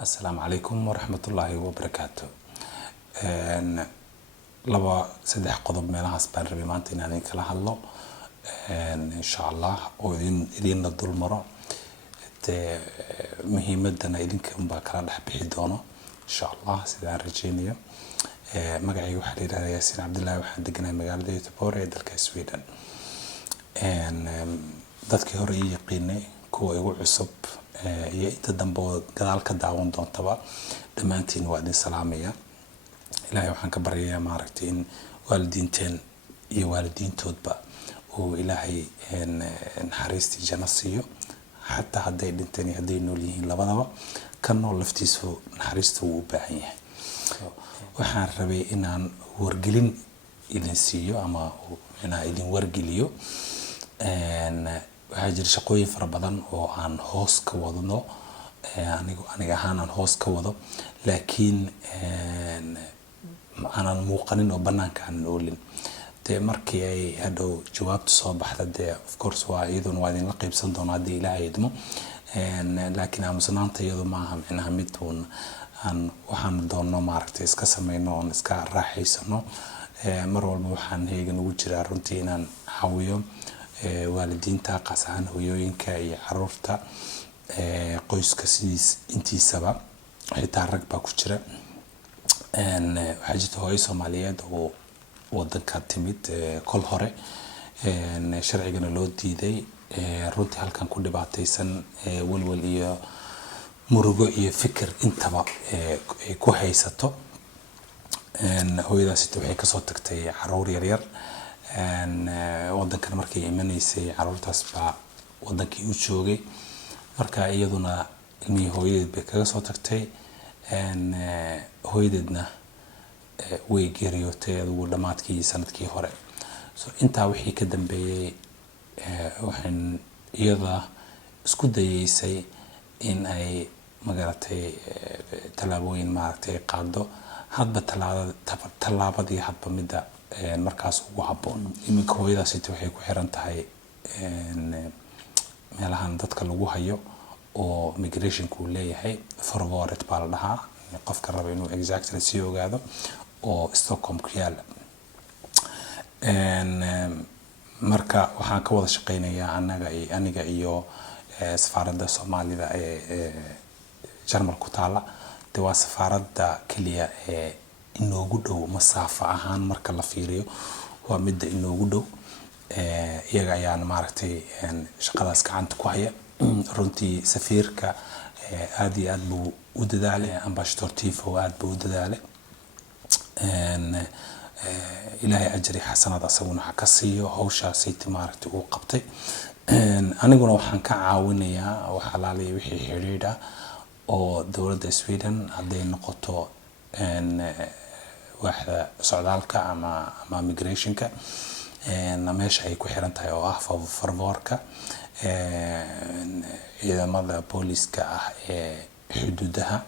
السلام عليكم ورحمة الله وبركاته. لبا سدح قضب ميلها سبان ربي مانتين يعني كلا هالله إن شاء الله وإذن الدول مرة مهمتنا إذن كم بكرة نحبي دونه إن شاء الله سيدان رجينية مقعي وحلي هذا ياسين عبد الله وحد دقنا مقال دي تبوري دلك سويدن dadkii hore ii yaqiinay kuwa igu cusub iyo inta dambe gadaal ka daawan doontaba dhamaantiin waa idin salaamaya. ilaahay waxaan ka baryayaa maaragtay in waalidiinteen iyo waalidiintoodba uu ilaahay naxariistii janno siiyo xataa hadday dhinteen iyo hadday nool yihiin labadaba kan nool laftiisu naxariista wuu u baahan yahay. waxaan rabay inaan wargelin idin siiyo ama inaan idin wargeliyo waxaa jira shaqooyin fara badan oo aan hoos ka wadno aniga ahaan aan hoos ka wado laakiin aanan muuqanin oo banaanka aan oolin de markii ay hadhow jawaabtu soo baxda de of course waa iyaduna waa idin la qaybsan doonaa haddii ilaahay idmo laakiin aamusnaanta iyadu maaha micnaha mid uun aan waxaan doonno maaragtay iska samayno oon iska raaxaysano mar walba waxaan heegan ugu jiraa runtii inaan caawiyo waalidiinta qaas ahaan hooyooyinka iyo caruurta qoyska sidiis intiisaba xitaa rag baa ku jira waxaa jirta hooyo Soomaaliyeed oo wadanka timid kol hore sharcigana loo diiday runtii halkan ku dhibaataysan walwal iyo murugo iyo fikir intaba ay ku haysato hooyadaasi waxay ka soo tagtay caruur yar yar wadankan markay imanaysay caruurtaas baa wadankii u joogay marka iyaduna ilmihii hooyadeed bay kaga soo tagtay hooyadeedna way geeriyootay adigu dhamaadkii sanadkii hore so intaa wixii ka dambeeyay waxaan iyada isku dayeysay in ay magaratay talaabooyin maaragtay qaado hadba talaabadii hadba midda markaas ugu habboon iminka hooyadaasi waxay ku xiran tahay meelahan dadka lagu hayo oo migration ku leeyahay forward baa la dhahaa qofka raba inuu exactly si ogaado oo Stockholm ku yaala marka waxaan ka wada shaqeynayaa aniga iyo safaaradda Soomaalida ee Jarmal ku taala de waa safaaradda kaliya ee inoogu dhow masaafo ahaan marka la fiiriyo waa mid inoogu dhow iyaga ayaan maaragtay shaqadaas gacanta ku haya runtii safiirka aad iyo aad buu u dadaalay ambassador Tifo aad buu u dadaalay ilaahay ajri xasanad asaguna ha ka siiyo hawshaasi maaragtay uu qabtay aniguna waxaan ka caawinayaa waxa la leeyahay wixii xiriir ah oo dawladda Sweden hadday noqoto waaxda socdaalka ama migrationka meesha ay ku xiran tahay oo ah farboorka ciidamada booliska ah ee xuduudaha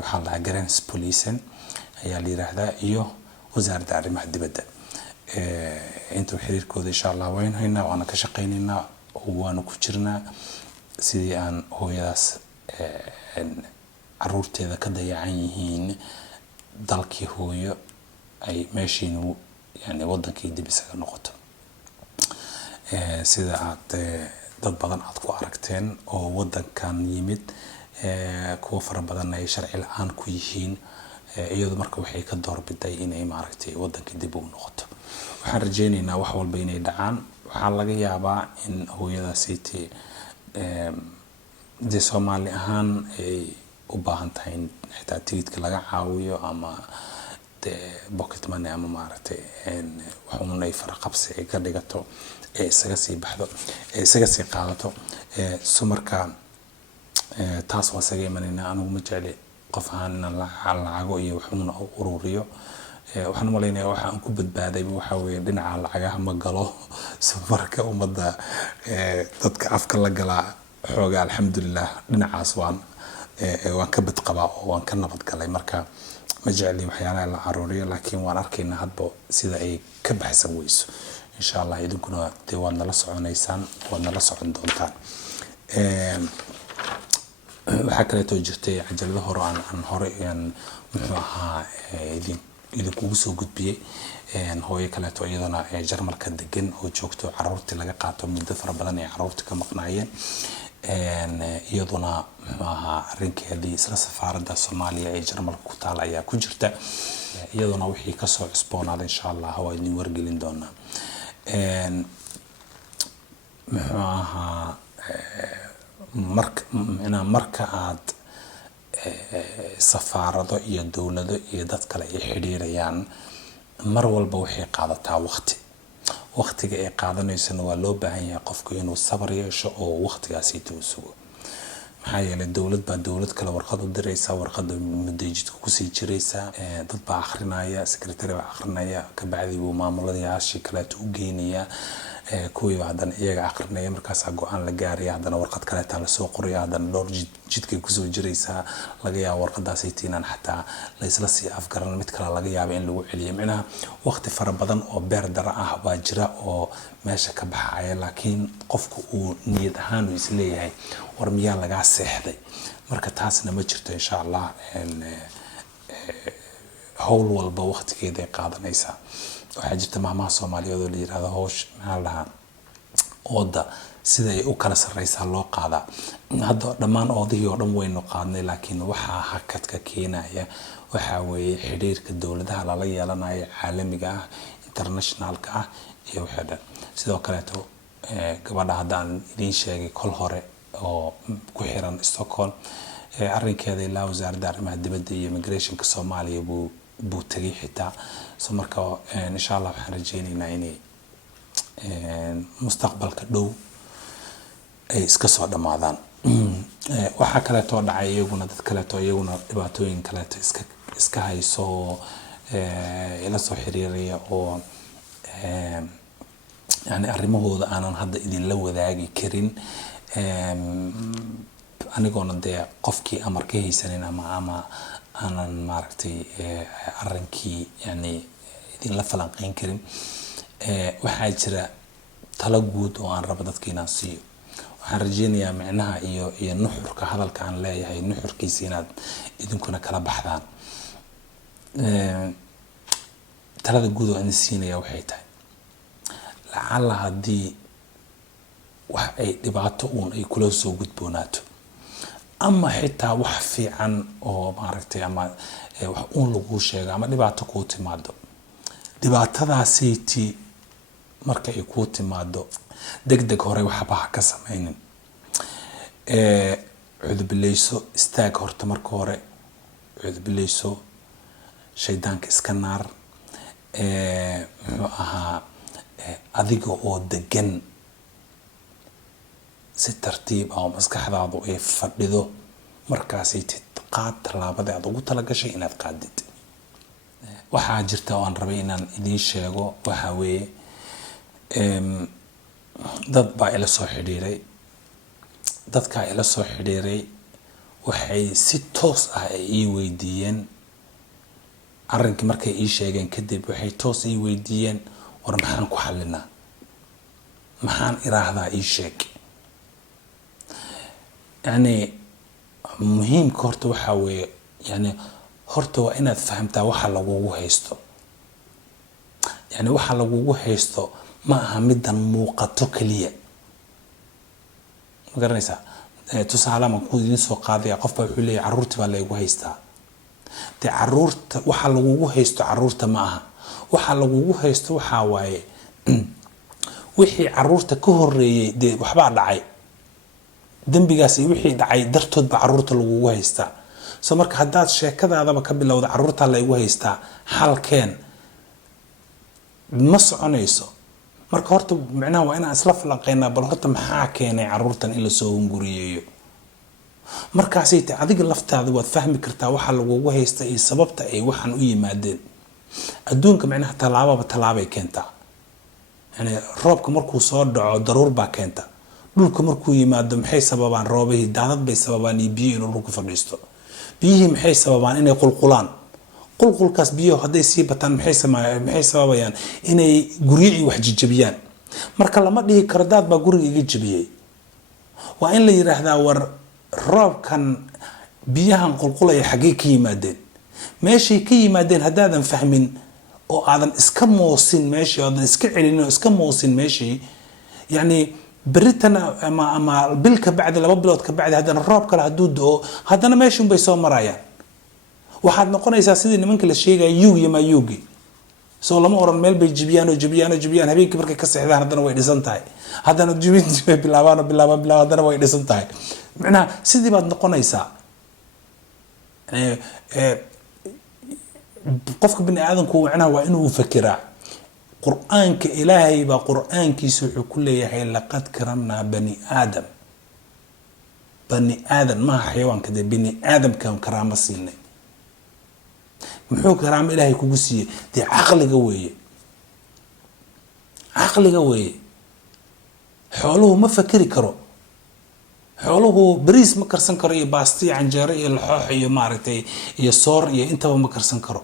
waxaa la Gräns Polisen ayaa la yiraahdaa iyo wasaaradda arrimaha dibadda inta xiriirkooda insha Allah wayn hayna waana ka shaqeynaynaa waana ku jirnaa sidii aan hooyadaas caruurteeda ka dayacan yihiin dalkii hooyo ay meeshiinu yani wadankii dib isaga noqoto sida aad dad badan aad ku aragteen oo wadankan yimid kuwa fara badan ay sharci la'aan ku yihiin iyadoo marka waxay ka doorbiday inay maaragtay wadankii dib u noqoto waxaan rajeynaynaa wax walba inay dhacaan waxaa laga yaabaa in hooyadaasi de Soomaali ahaan ay u baahan tahay in xitaa tigidhka laga caawiyo ama de pocket money ama maaragtay waxuun ay farqabsi ay ka dhigato ee isaga sii baxdo ee isaga sii qaadato sumarka taas waa saga imanayna anigu ma jecli qof ahaan in lacago iyo waxuun ururiyo waxaan malaynayaa waxa aan ku badbaaday waxa weeye dhinaca lacagaha ma galo sumarka umada dadka afka la galaa xooga alxamdulillah dhinacaas waan ka badqabaa oo waan ka nabad galay marka ma jecli waxyaalaha la arooriyo laakiin waan arkaynaa hadba sida ay ka baxsan weyso insha Allah idinkuna de waad nala soconaysaan waad nala socon doontaan waxaa kaleetoo jirtay cajalado hore aan hore muxuu ahaa idinkugu soo gudbiyey hooyo kaleeto iyadana Jarmalka degan oo joogto caruurtii laga qaato muddo fara badan ay caruurta ka maqnaayeen iyaduna muxuu ahaa arrinkeedii isla safaaradda Soomaaliya ee Jarmalka ku taal ayaa ku jirta iyaduna wixii ka soo cusboonaaday insha Allah waa idin wargelin doonaa muxuu ahaa marka aad safaarado iyo dawlado iyo dad kale ay xiriirayaan mar walba waxay qaadataa waqtiga ay qaadanaysana waa loo baahan yahay qofku inuu sabar yeesho oo waqtigaasi uu sugo maxaa yeelay dawlad kale warqad u diraysa warqada mudajidka ku sii jiraysa dad baa akhrinaya secretary baa akhrinaya ka bacdi uu maamuladayaashii kale u geynaya kuwii haddana iyaga akhrinaya markaas go'aan la gaaraya haddana warqad kale taa la soo qoraya haddana dhowr jidkay ku soo jiraysaa laga yaabo warqadaas ay tiinaan xataa la isla sii afgaran mid kale laga yaabo in lagu celiyo macnaha waqti fara badan oo beer dara ah baa jira oo meesha ka baxaya laakiin qofku uu niyad ahaan uu is leeyahay war miyaa laga seexday marka taasna ma jirto insha Allah hawl walba waqtigeeda ay qaadanaysaa waxaa jirta maamaha Soomaaliyeed oo la yiraahdo hoosh maxaa lahaa ooda sida ay u kala sareysaa loo qaadaa hadda dhammaan oodihii oo dhan waynu qaadnay laakiin waxaa hakadka keenaya waxaa weeye xiriirka dawladaha lala yeelanayo caalamiga ah internationalka ah iyo waxa dhan sidoo kale gabadha haddaan idin sheegay kol hore oo ku xiran Stockholm arrinkeeda ilaa wasaaradda arrimaha dibadda iyo immigrationka Soomaaliya buu tagay xitaa soo marka insha Allah waxaan rajaynaynaa inay mustaqbalka dhow ay iska soo dhamaadaan waxa kale oo dhacay iyaguna dad kale oo iyaguna dhibaatooyin kale iska hayso ila soo xiriiraya oo yani arrimahooda aanan hadda idin la wadaagi karin anigoona dee qofkii amar ka haysanin ama aanan maaragtay arrinkii yani idin la falanqeyn karin waxaa jira talo guud oo aan rabo dadka inaan siiyo waxaan rajaynayaa macnaha iyo nuxurka hadalka aan leeyahay nuxurkiisa inaad idinkuna kala baxdaan talada guud oo aan siinaya waxay tahay lacala haddii wax ay dhibaato uun ay kula soo gudboonaato ama xitaa wax fiican oo maaragtay ama wax uun lagu sheego ama dhibaato ku timaado dhibaatadaasi marka ay ku timaado degdeg hore waxba ha ka sameeynin cudbileyso istaag horta marka hore cudbileyso shaydaanka iska naar muxuu ahaa adiga oo degan si tartiib ah maskaxdaadu ay fadhido markaas ay qaad talaabada aad ugu tala gashay inaad qaadid waxaa jirta oo aan rabay inaan idin sheego waxa weeye dad baa ila soo xiriiray dadka ila soo xiriiray waxay si toos ah ii weydiiyeen arrinkii markay ii sheegeen kadib waxay toos ii weydiiyeen war maxaan ku xalinaa maxaan iraahdaa ii sheeg يعني مهم كورتو حاوي يعني هرتو إن فهمتها وحلا جوجو هيستو يعني وحلا جوجو هيستو ما همدا موقتو كلية مقرنيسا تسعى لما كود ينسو قاضي قف بحولي عرورت ولا يجو هيستا تي عرورت وحلا جوجو هيستو عرورت معها وحلا جوجو هيستو حاوي وحي عرورت كهري دي وحبا دعي dambigaasi wixii dhacay dartood ba caruurta lagu haystaa soo marka hadaad sheekadaadaba ka bilowda caruurta la igu haystaa halkeen ma soconayso marka horta macnaha waa inaan isla falanqeynaa bal horta maxaa keenay caruurtan in la soo hunguriyeeyo markaas ay adiga laftaada waad fahmi kartaa waxa lagu haysta iyo sababta ay waxan u yimaadeen adduunka macnaha talaabay keentaa yani roobka markuu soo dhaco daruur baa keenta dhulka markuu yimaado maxay sababaan roobay daadad bay sababaan biyo inuu dhulku fadhiisto biyihii maxay sababaan inay qulqulaan qulqulkaas biyo haday sii bataan maxay sababayaan inay guriyii wax jijabiyaan marka lama dhihi karo daad baa guriga iga jabiyay waa in la yiraahdaa war roobkan biyahan qulqulaya xagee ka yimaadeen meeshay ka yimaadeen haddaadan fahmin oo aadan iska moosin meeshii aadan iska celinin oo iska moosin meeshii yani beritan ama bil ka bacdi 2 bilood ka bacdi haddana roob kale hadduu da'o haddana meeshin bay soo marayaan waxaad noqonaysaa sidii nimanka la sheegaya yuug iyo mayuugi soo lama oran meel bay jibiyaan habeenkii markay ka seexdaan haddana way dhisan tahay haddana jibintii bay bilaabaan haddana way dhisan tahay macnaha sidii baad noqonaysaa qofka bini aadamku macnaha waa inuu fakiraa quraanka ilaahay ba quraankiisa wuxuu ku leeyahay laqad karamna bani aadam ma xayawaanka de bani aadam kan karaama siinay muxuu karaama ilaahay kugu siiyay de aqliga weeye xooluhu ma fakiri karo xooluhu bariis ma karsan karo iyo baasti canjeero iyo laxoox iyo maaragtay iyo soor iyo intaba ma karsan karo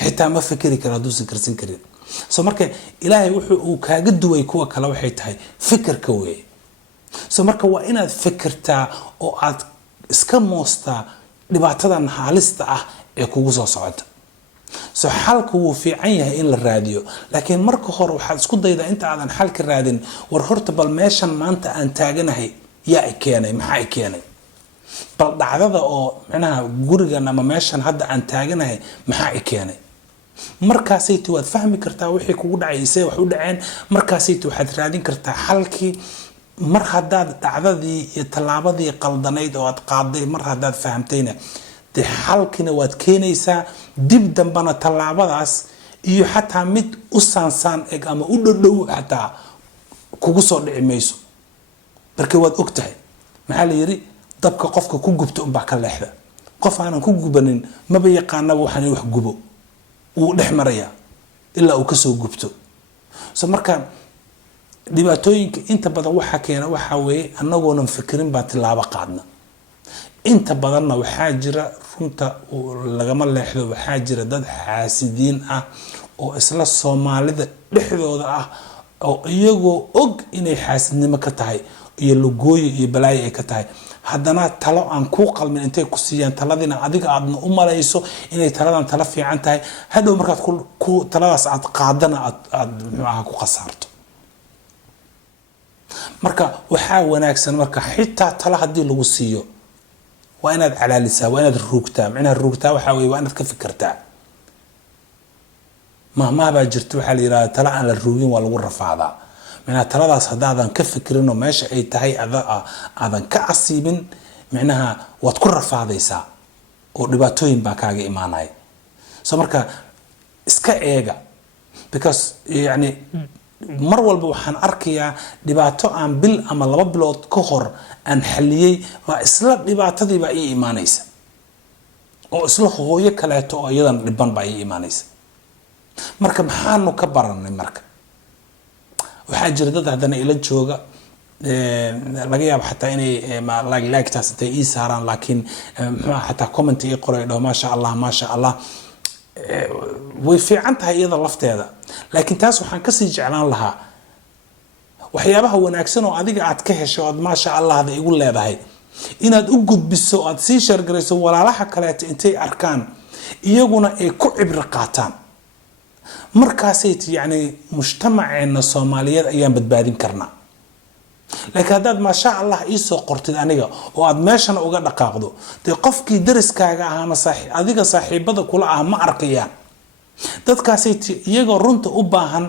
xitaa ma fakiri karo hadduu karsan karin soo marka ilaahay wuxuu kaaga duway kuwa kale waxay tahay fikirka weeye soo marka waa inaad fikirtaa oo aad iska moostaa dhibaatadan halista ah ee kugu soo socota soo xalku wuu fiican yahay in la raadiyo laakiin marka hore waxaad isku daydaa inta aadan xalka raadin war horta bal meeshan maanta aan taaganahay yaa keenay maxaa keenay bal dhacdada oo macnaha gurigan ama meeshan hadda aan taaganahay maxaa keenay markaasay waad fahmi kartaa wixii kugu dhacay isee wax u dhaceen markaasay waxaad raadin kartaa xalkii mar hadaad dhacdadii iyo talaabadii qaldanayd oo aad qaaday mar hadaad fahamtayna de xalkina waad keenaysaa dib dambana talaabadaas iyo xataa mid u saansaan eg ama u dhow xataa kugu soo dhici mayso marka waad ogtahay maxaa la yiri dabka qofka ku gubto baa ka leexda qof aanan ku gubanin maba yaqaanaba waxaan wax gubo uu dhex maraya ilaa uu ka soo gubto soo marka dhibaatooyinka inta badan waxa keena waxa weeye anagoonan fikirin baa tilaabo qaadna inta badanna waxaa jira runta lagama leexdo waxaa jira dad xaasidiin ah oo isla Soomaalida dhexdooda ah oo iyagoo og inay xaasidnimo ka tahay iyo lugooyo iyo balaayo ay ka tahay haddana talo aan ku qalmin intay ku siiyaan taladina adiga aadna u malayso inay taladan tala fiican tahay hadhow markaad ku taladaas aad qaadana aad maxaa ku qasaarto marka waxaa wanaagsan marka xitaa tala hadii lagu siiyo waa inaad calaalisaa waa inaad ruugtaa macnaha ruugtaa waxa weeye waa inaad ka fikirtaa ma baa jirto waxa la yiraahdaa tala aan la ruugin waa lagu rafaadaa macnaha taladaas hadaadan ka fikirin oo meesha ay tahay aadan ka asiibin macnaha waad ku rafaadaysaa oo dhibaatooyin baa kaaga imaanay soo marka iska eega because yani mar walba waxaan arkayaa dhibaato aan bil ama 2 bilood ka hor aan xaliyay waa isla dhibaatadii baa ii imaanaysa oo isla hooyo kaleeto oo iyadan dhiban baa ii imaanaysa marka maxaanu ka baranay marka waxaa jira dad haddana ila jooga laga yaabo xataa inay like taas intay ii saaraan laakiin muxuu xataa comment ii qoray dhaw ma sha Allah way fiican tahay iyada lafteeda laakiin taas waxaan ka sii jeclaan lahaa waxyaabaha wanaagsan oo adiga aad ka hesho oo ma sha Allah da igu leedahay inaad u gudbiso aad sii share gareyso walaalaha kale intay arkaan iyaguna ay ku cibra qaataan markaasay yani mujtamaceena Soomaaliyeed ayaan badbaadin karnaa laakiin hadaad ma sha Allah ii soo qortid aniga oo aad meeshan uga dhaqaaqdo de qofkii dariskaaga ahaana adiga saaxiibada kula ah ma arkayaan dadkaasay iyagoo runta u baahan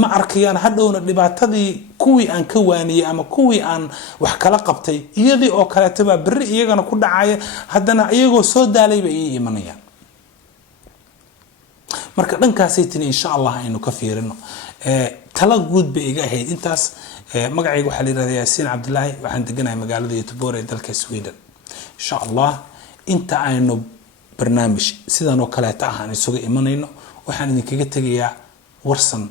ma arkayaan hadhowna dhibaatadii kuwii aan ka waaniyay ama kuwii aan wax kala qabtay iyadii oo kale tabaa bari iyagana ku dhacaya haddana iyagoo soo daalayba ii imanayaan marka dhankaasay tin insha Allah aynu ka fiirino tala guud bay iga ahayd intaas magacayga waxa la yiraahdaa Yaasiin Cabdullaahi waxaan deganahay magaalada Göteborg ee dalka Sweden insha Allah inta aynu barnaamij sidan oo kale ah aan isugu imanayno waxaan idinkaga tagayaa warsan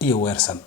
iyo weersan